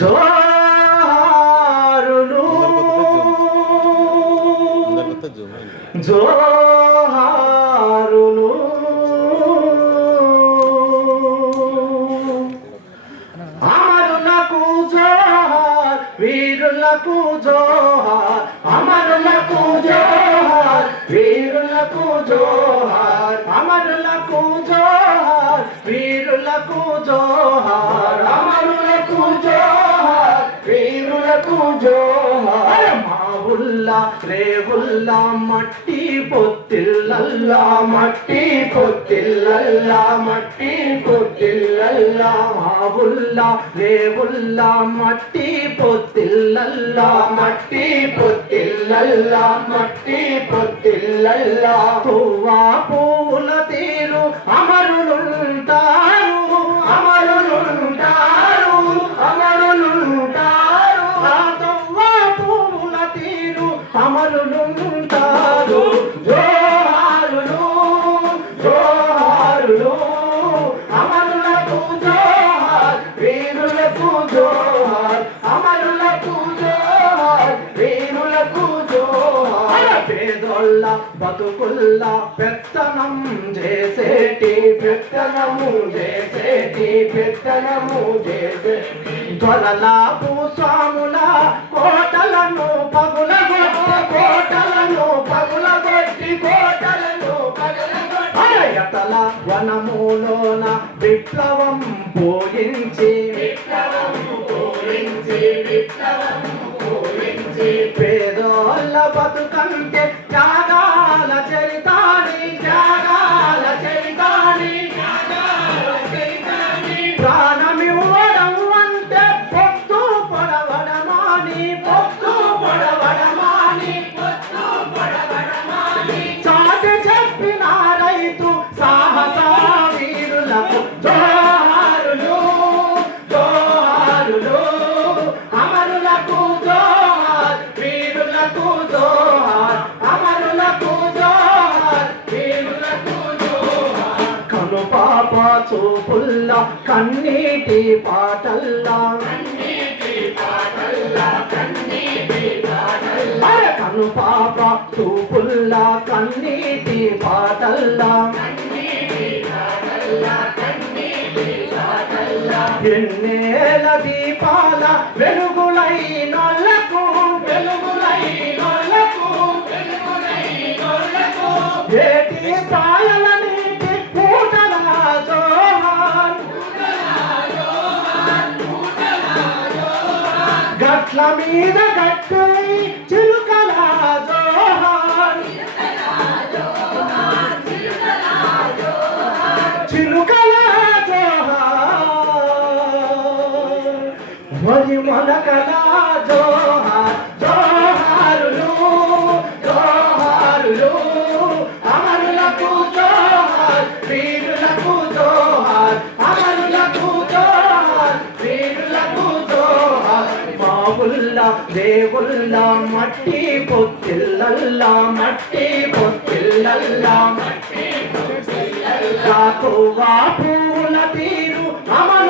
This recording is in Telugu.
జోహారులు అందరికీ జూమ్ అయింది జోహారులు అమరులకు జోహార్ వీరులకు జోహార్ అమరులకు జోహార్ వీరులకు జోహార్ వీరులకు జోహార్ మావుల్లా రేవుల్లా మట్టి పొత్తిల్లల్లా మట్టి పొత్తిల్లల్లా మట్టి పొత్తిల్లల్లా మావుల్లా రేవుల్లా మట్టి పొత్తిల్లల్లా మట్టి పొత్తిల్లల్లా మట్టి పొత్తిల్లల్లా. పువ్వా పూల తీరు అమరు తీరు అమరులుంటారు పేదోళ్ళ బతుకుల్ల పెత్తనం చేసేటి పెత్తనము చేసేటి పెత్తనము చేసే త్వరల భూస్వాముల కోటలను పగుల కోటలను పగులగొట్టి కోటలను పగలగొట్టల వనములోన విప్లవం పోయించి విప్లవం పోయించి విప్లవం పోయించి. పేదోళ్ళ బతుకంటే చాటి చెప్పిన రైతు సాహస వీరులకు జోహారులు జోహారులు. అమరులకు జోహార్ వీరులకు జోహార్. అమరులకు జోహార్ వీరులకు జోహార్. కను పాప చూపుల్లా కన్నీటి పాటల్లా. కన్నీటి పాటల్లా. ఎన్నేల దీపాల వెలుగులై నొల్లకు వెలుగులై నొల్లకు వెలుగులై నొల్లకు ఏటి పాయల నీటి పూటల జోహార్ గట్ల మీద గట్టు చిలుకల జోహార్ వరి జోహార్ జోహారులు జోహారులు అమరులకు జోహార్ వీరులకు జోహార్. అమరులకు జోహార్ వీరులకు జోహార్. మావుల్లా దేవుల్లా మట్టి పొత్తిల్లల్లా మట్టి పొత్తిల్లల్లా మట్టి కాకువా పూల తీరు అమరు